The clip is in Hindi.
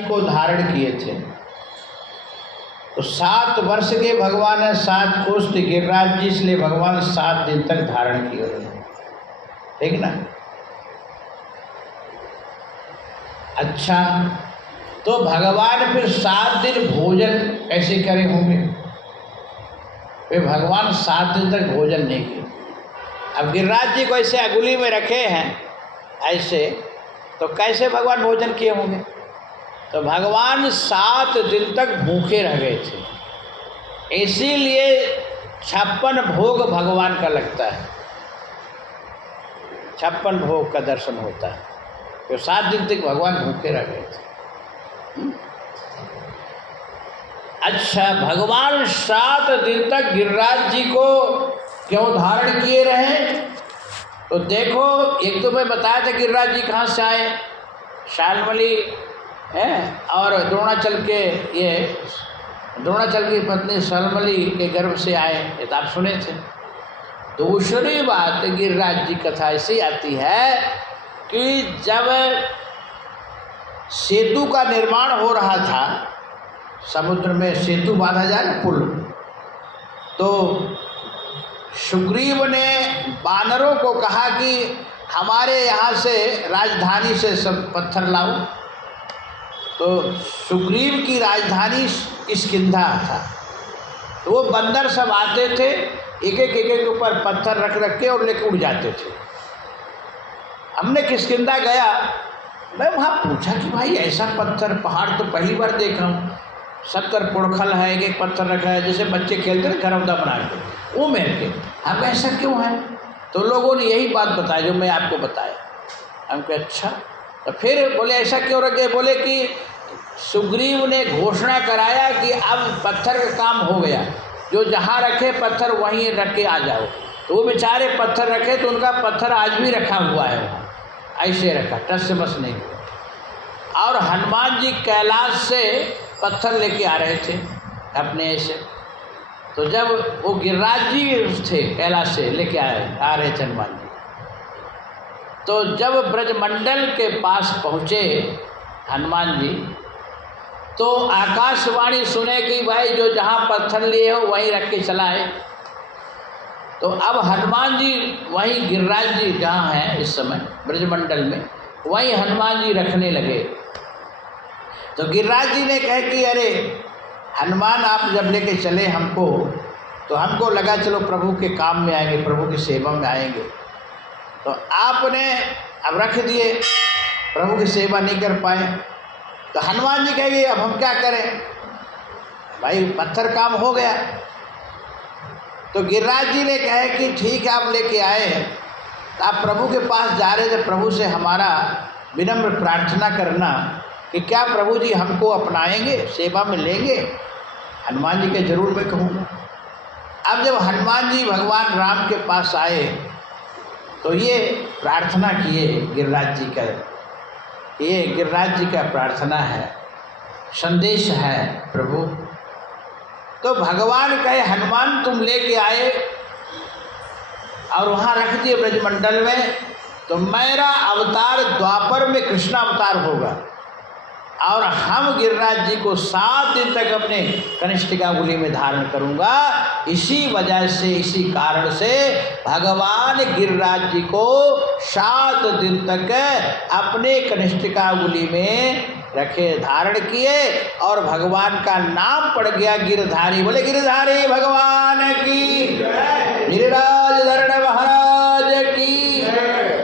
को धारण किए थे। तो 7 वर्ष के भगवान है, 7 कोष थे गिरिराज जी, इसलिए भगवान 7 दिन तक धारण किए हुए हैं, ठीक ना। अच्छा, तो भगवान फिर 7 दिन भोजन कैसे करे होंगे? वे भगवान 7 दिन तक भोजन नहीं किए। अब गिरिराज जी को ऐसे अंगुली में रखे हैं ऐसे, तो कैसे भगवान भोजन किए होंगे? तो भगवान 7 दिन तक भूखे रह गए थे, इसीलिए 56 भोग भगवान का लगता है, 56 भोग का दर्शन होता है। तो 7 दिन तक भगवान भूखे रह गए थे। अच्छा, भगवान 7 दिन तक गिरिराज जी को क्यों धारण किए रहे? तो देखो, एक तो मैं बताया था गिरिराज जी कहाँ से आए, शाल्मली है, और द्रोणाचल के ये द्रोणाचल की पत्नी शाल्मली के गर्भ से आए, ये तो आप सुने थे। दूसरी बात गिरिराज जी कथा ऐसी आती है कि जब सेतु का निर्माण हो रहा था, समुद्र में सेतु बांधा जाए ना, पुल, तो सुग्रीव ने वानरों को कहा कि हमारे यहाँ से राजधानी से सब पत्थर लाओ। तो सुग्रीव की राजधानी किष्किंधा था, तो वो बंदर सब आते थे, एक एक के ऊपर पत्थर रख रख के और लेके उड़ जाते थे। हमने किष्किंधा गया, मैं वहाँ पूछा कि भाई ऐसा पत्थर पहाड़ तो पहली बार देख रहा हूँ, 70 पुड़खल है, एक एक पत्थर रखा है, जैसे बच्चे खेलते हैं घरौंदा बना के, वो मेरे के, अब ऐसा क्यों है? तो लोगों ने यही बात बताई जो मैं आपको बताया। हम कहे अच्छा, तो फिर बोले ऐसा क्यों रखे? बोले कि सुग्रीव ने घोषणा कराया कि अब पत्थर का काम हो गया, जो जहाँ रखे पत्थर वहीं रख के आ जाओ। तो वो बेचारे पत्थर रखे, तो उनका पत्थर आज भी रखा हुआ है वहाँ, ऐसे रखा, टस से बस नहीं हुआ। और हनुमान जी कैलाश से पत्थर लेके आ रहे थे अपने ऐसे, तो जब वो गिरिराज जी थे कैलाश से लेके आ रहे थे हनुमान जी, तो जब ब्रजमंडल के पास पहुँचे हनुमान जी, तो आकाशवाणी सुने कि भाई जो जहाँ पत्थर लिए हो वहीं रख के चला है। तो अब हनुमान जी वहीं गिरिराज जी जहाँ हैं इस समय ब्रजमंडल में, वहीं हनुमान जी रखने लगे। तो गिरिराज जी ने कहा कि अरे हनुमान, आप जब लेके चले हमको, तो हमको लगा चलो प्रभु के काम में आएंगे, प्रभु की सेवा में आएंगे, तो आपने अब रख दिए, प्रभु की सेवा नहीं कर पाए। तो हनुमान जी कहेंगे अब हम क्या करें भाई, पत्थर काम हो गया। तो गिरिराज जी ने कहा कि ठीक है, आप लेके आए, तो आप प्रभु के पास जा रहे थे, प्रभु से हमारा विनम्र प्रार्थना करना कि क्या प्रभु जी हमको अपनाएंगे, सेवा में लेंगे। हनुमान जी के जरूर मैं कहूँगा। अब जब हनुमान जी भगवान राम के पास आए, तो ये प्रार्थना किए गिरिराज जी का, ये गिरिराज जी का प्रार्थना है, संदेश है प्रभु। तो भगवान कहे हनुमान तुम लेके आए और वहाँ रख दिए ब्रजमंडल में, तो मेरा अवतार द्वापर में कृष्ण अवतार होगा, और हम गिरिराज जी को 7 दिन तक अपने कनिष्ठिका अंगुली में धारण करूँगा। इसी वजह से, इसी कारण से भगवान गिरिराज जी को 7 दिन तक अपने कनिष्ठिका अंगुली में रखे, धारण किए, और भगवान का नाम पड़ गया गिरधारी। बोले गिरधारी